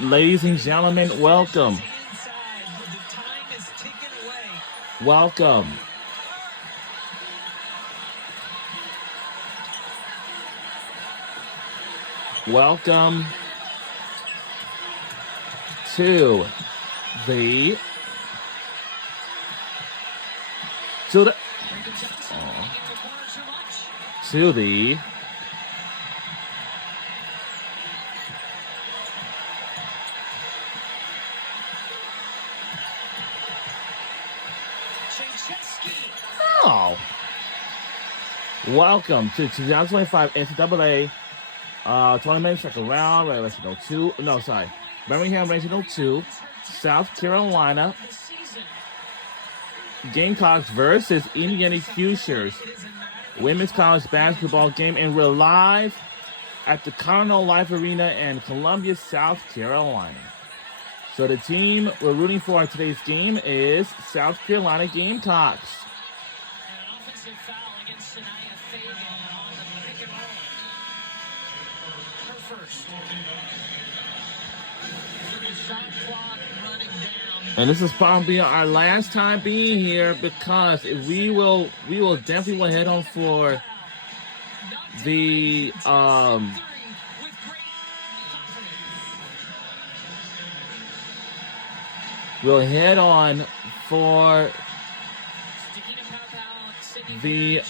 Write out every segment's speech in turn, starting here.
Ladies and gentlemen, welcome. Welcome. Welcome to the to the to the oh. Welcome to 2025 NCAA tournament second round, Regional 2. No, sorry. Birmingham Regional 2, South Carolina Gamecocks versus Indiana Hoosiers. Women's college basketball game, and we're live at the Cardinal Life Arena in Columbia, South Carolina. So the team we're rooting for in today's game is South Carolina Gamecocks. An offensive foul against Sanaya Fagan on the pick and roll. Her first. Shot clock running down. And this is probably our last time being here because we will definitely will head on for the we'll head on for the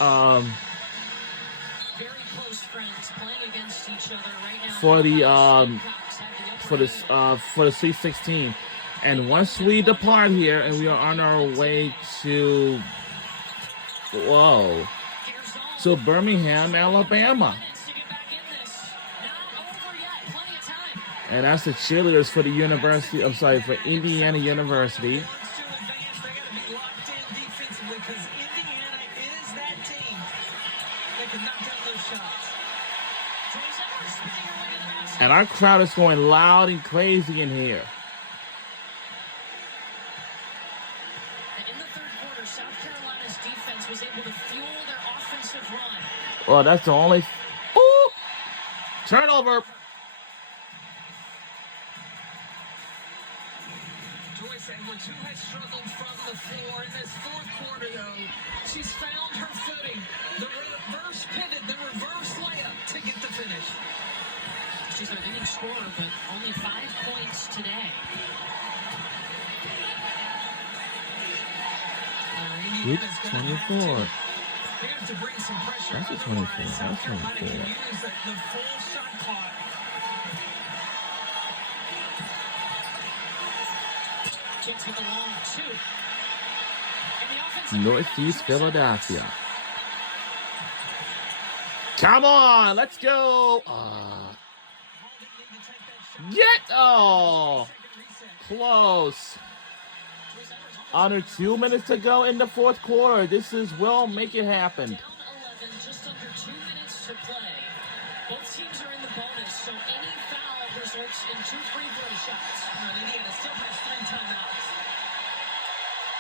for the Sweet 16. And once we depart here and we are on our way to Birmingham, Alabama. And that's the cheerleaders for the university. I'm sorry, for Indiana University. And our crowd is going loud and crazy in here. And in the third quarter, South Carolina's defense was able to fuel their offensive run. Well, that's the only... Ooh! Turnover! Joyce Edwards, who has struggled from the floor in this fourth quarter, though, she's found her footing. The reverse pivot, the reverse layup to get the finish. She's an inning scorer, but only 5 points today. Good 24. They have to bring some pressure. That's a 24. That's 24. The full shot clock. Kicks with a long two. Northeast Philadelphia. Come on, let's go. Close. Under 2 minutes to go in the fourth quarter. This is will make it happen. Down 11, just under 2 minutes to play. Both teams are in the bonus, so any foul results in 2 free throw shots. Indiana still has 3 timeouts.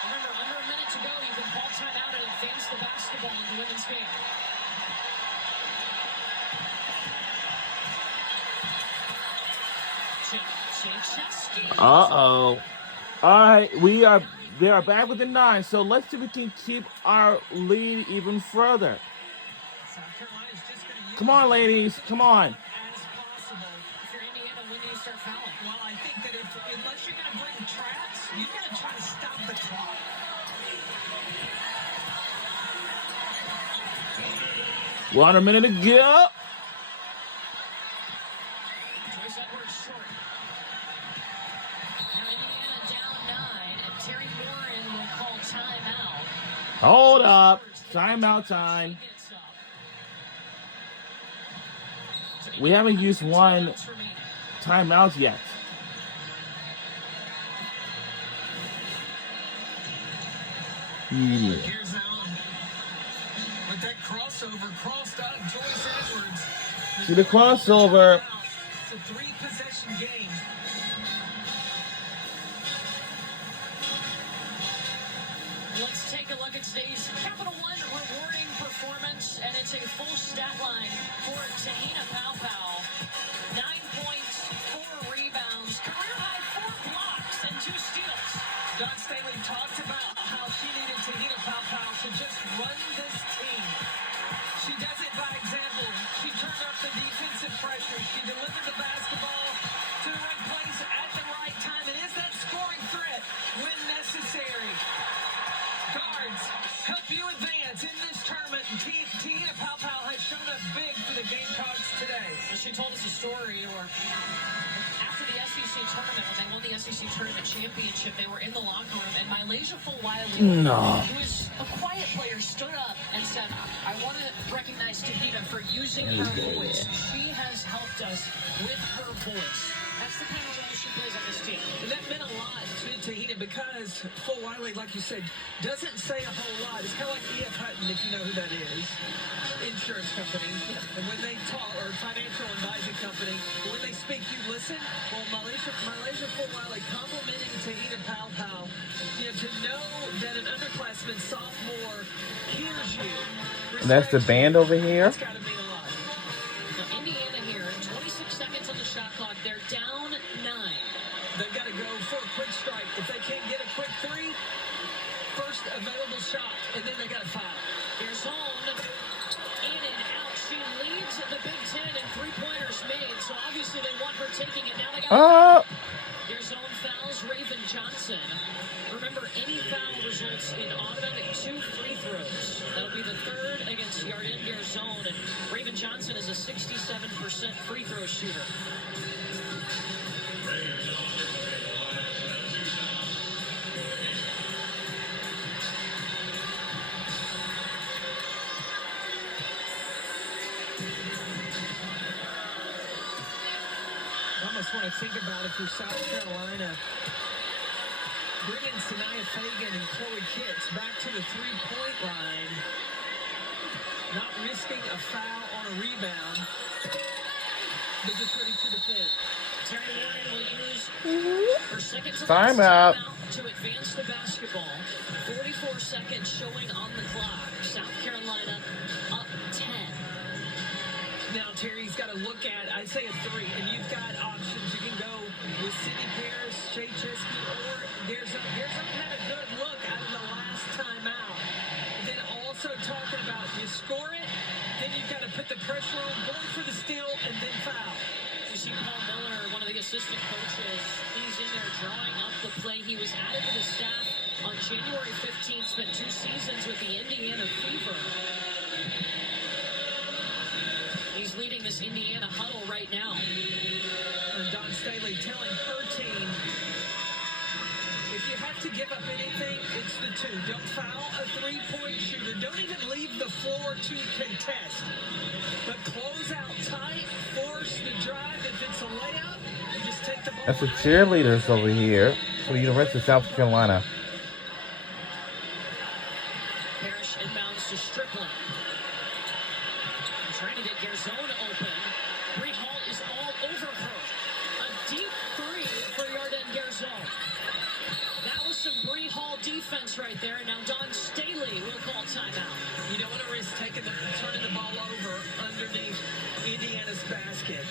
Remember, under a minute to go, you can call timeout and advance the basketball in the women's game. All right, they are back within 9, so let's see if we can keep our lead even further. Come on, ladies, come on. As possible. If you're Indiana, when do you start fouling? Well, I think that unless you're going to bring traps, you got to try to stop the clock. One minute to go. Joyce Edwards short. Now Indiana down 9, and Terry Warren will call timeout. Hold up. Timeout time. We haven't used one timeout yet. Yeah. Here's Allen. With that crossover, crossed up Joyce Edwards. See the crossover. It's a 3-possession game. Let's take a look at today's Capital One rewarding performance, and it's a full stat line for Tahina Paopao. 9 points, 4 rebounds. After the SEC tournament, when they won the SEC tournament championship, they were in the locker room, and Mylasia Fulwiley, who was a quiet player, stood up and said, I want to recognize Tahita for using her voice. She has helped us with her voice. That's the kind of role she plays on this team. And that meant a lot to Tahita because Fulwiley, like you said, doesn't say a whole lot. It's kind of like E.F. Hutton, if you know who that is. Insurance company. And when they talk, or financial advising company, when they speak, you listen. Well, Mylasia Fulwiley complimenting Tahita Pow, to know that an underclassman sophomore hears you. And that's the band over here. That's got to mean a lot. Now, Indiana here, 26 seconds on the shot clock. They're down 9. They've got to go for a quick strike. If they can't get a quick 3, first available shot, and then they got to foul. Here's Hone. In and out. She leads the Big Ten in three-pointers made, so obviously they want her taking it. Now they got Here's Hone fouls Raven Johnson. Remember, any foul results in automatic 2 free throws. That'll be the 3rd against Yarden Garzone, and Raven Johnson is a 67% free throw shooter. I almost want to think about if you're South Carolina, bringing Sanaya Fagan and Chloe Kitts back to the three-point line, not risking a foul on a rebound, but just ready to defend. Terry Morgan will use her second Timeout to advance the basketball. 44 seconds showing on the clock. South Carolina up 10. Now Terry's got to look at, I'd say a 3, and you've got options. You can go with Sydney Paris, Shea Chesky, or Garzone. Garzone had a good look out of the last timeout. Then also talking about you score it, then you've got to put the pressure on, going for the steal, and then foul. You see Paul Miller, one of the assistant coaches, he's in there drawing up the play. He was added to the staff on January 15th, spent 2 seasons with the Indiana Fever. He's leading this Indiana huddle right now. And Don Staley telling her team, if you have to give up anything, it's the 2. Don't foul a three-point shooter. Don't even leave the floor to contest. But close out tight, force the drive. If it's a layup, you just take the ball. That's the cheerleaders over here for the University of South Carolina. Parrish inbounds to Strickland. Trying to get Garzone open. Bree Hall is all over her. A deep 3 for Yarden Garzone. That was some Bree Hall defense right there. And now Don Staley will call timeout. You don't want to risk turning the ball over underneath Indiana's basket.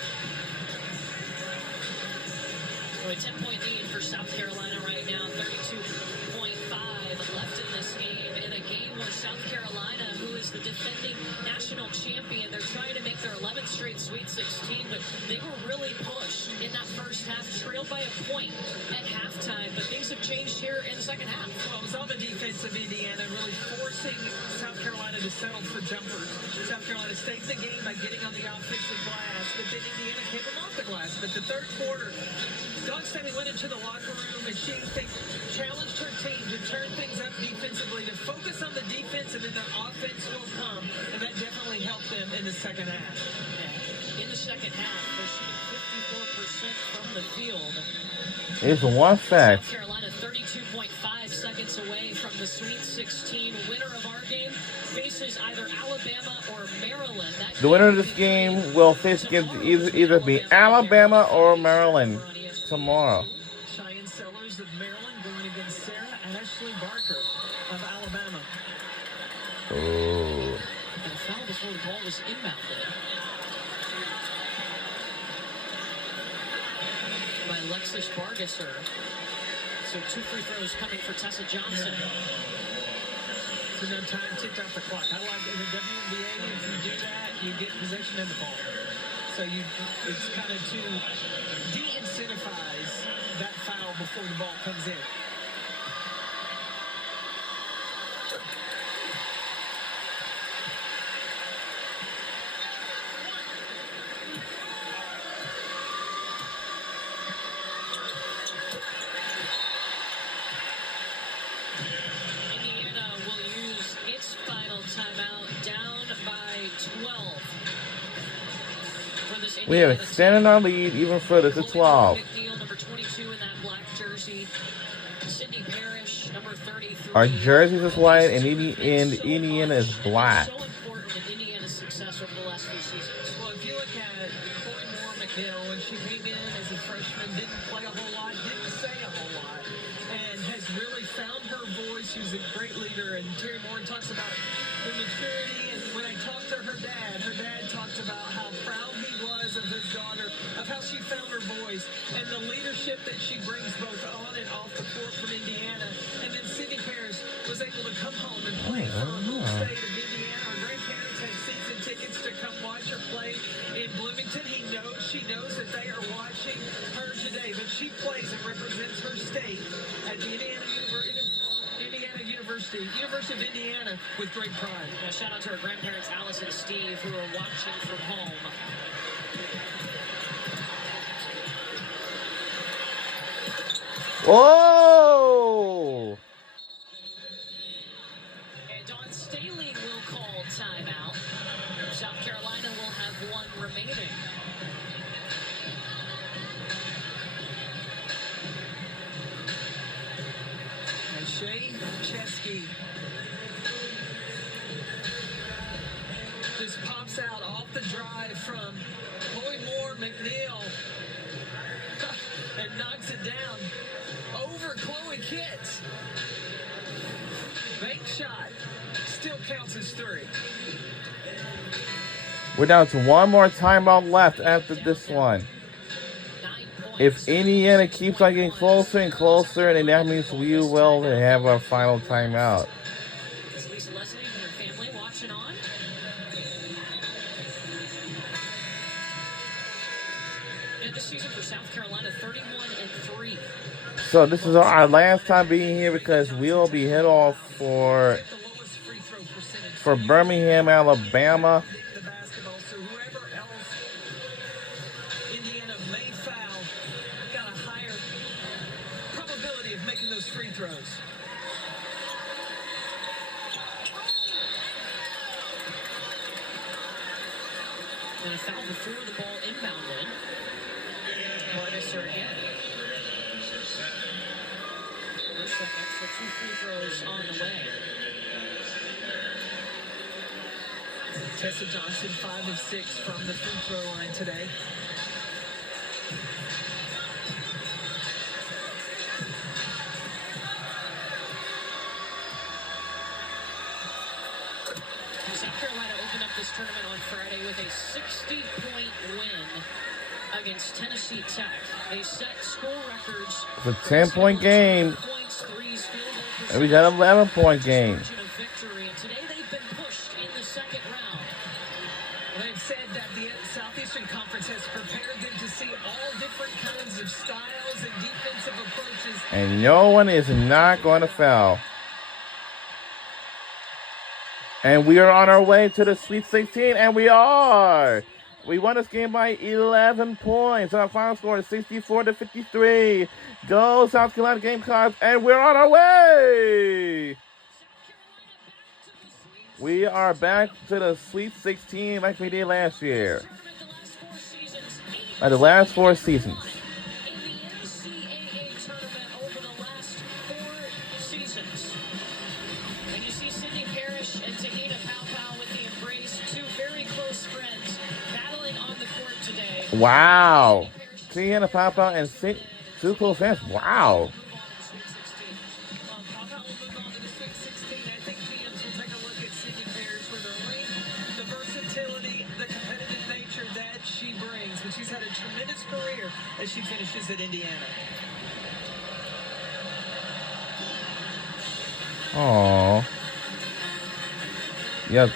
So a 10-point lead for South Carolina right now. 32.5 left in this game. In a game where South Carolina, who is the defending national champion, they're trying to make their 11th straight Sweet 16, but they were really pushed in that first half, trailed by a point at halftime, but things have changed here in the second half. Well, it was all the defense of Indiana really forcing South Carolina to settle for jumpers. South Carolina stayed in the game by getting on the offensive glass, but then Indiana came them off the glass. But the third quarter, Dawn Staley went into the locker room and she challenged her team to turn things up defensively, to focus on the defense, and then the offense will come. And that definitely helped them in the second half. In the second half, they're shooting 54% from the field. Here's one fact. South Carolina 32.5 seconds away from the Sweet 16. Winner of our game faces either Alabama or Maryland. The winner of this game will face either be Alabama or Maryland tomorrow. Cheyenne Sellers of Maryland going against Sarah Ashley Barker of Alabama. Oh. And a foul before the ball was inbounded by Alexis Bargesser. So 2 free throws coming for Tessa Johnson. So no time ticked off the clock. I like in the WNBA, if you do that, you get possession of the ball. So it's kind of to de-incentivize that foul before the ball comes in. We have extended our lead even further to 12. McNeil, number 22 in that black jersey. Cindy Parrish, number 33. Our jerseys is white and Indiana is black. So important in Indiana's success over the last few seasons. Well, if you look at Corey Moore McNeil, when she came in as a freshman, didn't play a whole lot, didn't say a whole lot, and has really found her voice. She's a great leader, and Terry Moore talks about the maturity. And when I talked to her dad talked about how proud he was of his daughter, of how she found her voice, and the leadership that she brings both on and off the court from Indiana. And then Cindy Parrish was able to come home and play for her home state of Indiana. Her grandparents had season tickets to come watch her play in Bloomington. She knows that they are watching her today, but she plays and represents her state at the University of Indiana with great pride. Shout out to her grandparents, Alice and Steve, who are watching from home. Whoa! And Dawn Staley will call timeout. South Carolina will have one remaining. And Shea Chesky just pops out off the drive from Chloe Moore McNeil and knocks it down over Chloe Kitts. Bank shot still counts as 3. We're down to one more timeout left after this one. 9 points. If Indiana keeps on getting closer and closer, then that means we will have our final timeout. Is Lisa Leslie and her family watching on? And this season for South Carolina, 31-3. So this is our last time being here because we'll be head off for The lowest free throw percentage Birmingham, Alabama. the basketball, so whoever else Indiana may foul got a higher probability of making those free throws. And a foul before the ball inbounded. Marcus again. First an extra 2 free throws on the way. Tessa Johnson, 5 of 6 from the free throw line today. South Carolina opened up this tournament on Friday with a 60-point win against Tennessee Tech. They set school records. It's a 10-point game, Points, threes, field goal and we got an 11-point game. margin of victory. And today they've been pushed in the second round. They've said that the Southeastern Conference has prepared them to see all different kinds of styles and defensive approaches. And no one is not going to foul. And we are on our way to the Sweet 16, and we are. We won this game by 11 points. Our final score is 64-53. Go South Carolina Gamecocks, and we're on our way. We are back to the Sweet 16 like we did last year. The last 4 seasons. The last 4 seasons. In the NCAA tournament over the last 4 seasons. And you see Cindy Parrish and Tahina Paopao with the embrace, 2 very close friends battling on the court today. Wow. Tahina Paopao and 2 close fans. Wow. Paopao will move on to the Sweet 16. I think fans will take a look at Cindy Parrish for the length, the versatility, the competitive nature that she brings. But she's had a tremendous career as she finishes at Indiana. Aww. Yep.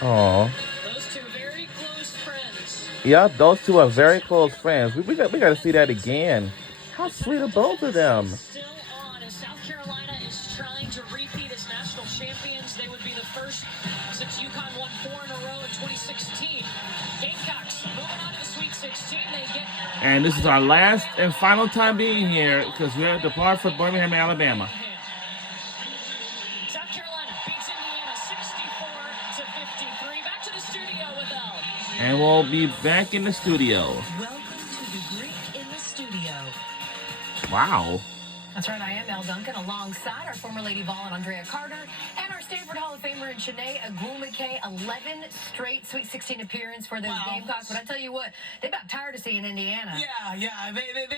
Aww. Those 2 very close friends. Yep, those 2 are very close friends. We got to see that again. How sweet are both of them? Still on as South Carolina is trying to repeat as national champions. They would be the first since UConn won 4 in a row in 2016. Gamecocks moving on to the Sweet 16. They get. And this is our last and final time being here because we're at the depart for Birmingham, Alabama. South Carolina beats Indiana 64-53. Back to the studio with Elle. And we'll be back in the studio. Welcome to the Greek in the studio. Wow. That's right, I am Mel Duncan alongside our former Lady Vol and Andrea Carter and our Stanford Hall of Famer and Shanae Agumake, 11 straight Sweet 16 appearance for those Wow. Gamecocks. But I tell you what, they're about tired of seeing Indiana. Yeah, they